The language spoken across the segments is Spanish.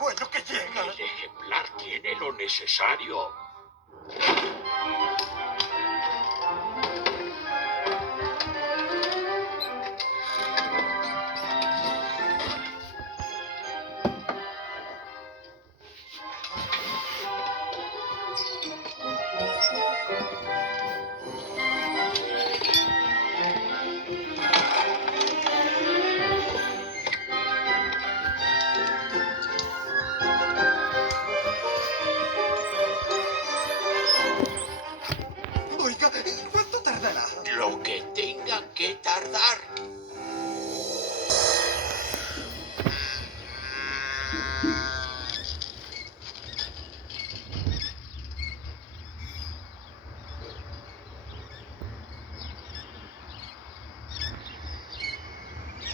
bueno que llega. El ejemplar tiene lo necesario. Oiga, ¿cuánto tardará? Lo que tenga que tardar.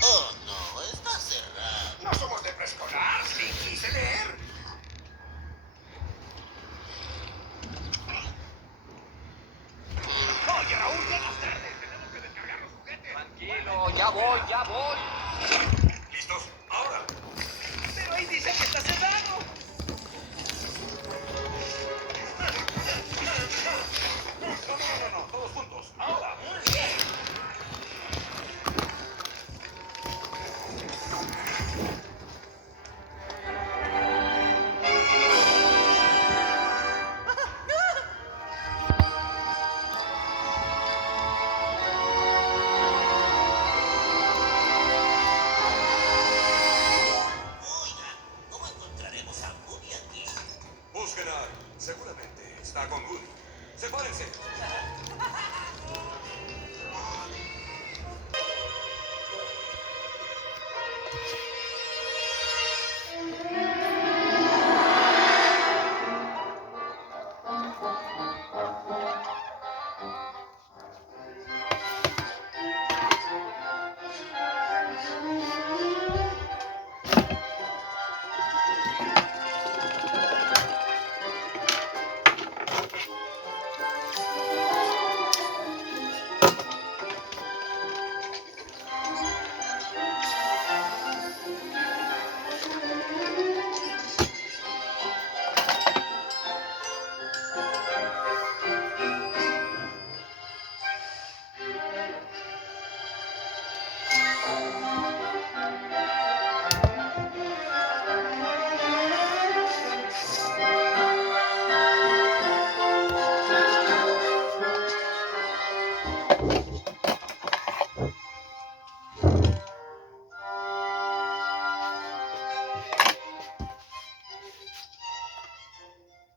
Oh, no, está cerrado. No somos de preescolar, sí, quise leer. Oye, Raúl, llegas tarde. Tenemos que descargar los juguetes. Tranquilo, ya voy, ya voy. ¿Listos? Ahora. Pero ahí dice que está cerrado. No, todos juntos. Ahora. Oiga, ¿cómo encontraremos a Woody aquí? Busquen a... Seguramente está con Woody. Sepárense.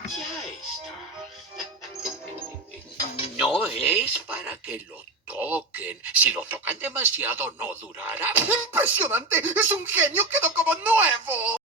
Ya está. No es para que lo toquen. Si lo tocan demasiado, no durará. ¡Impresionante! ¡Es un genio! ¡Quedó como nuevo!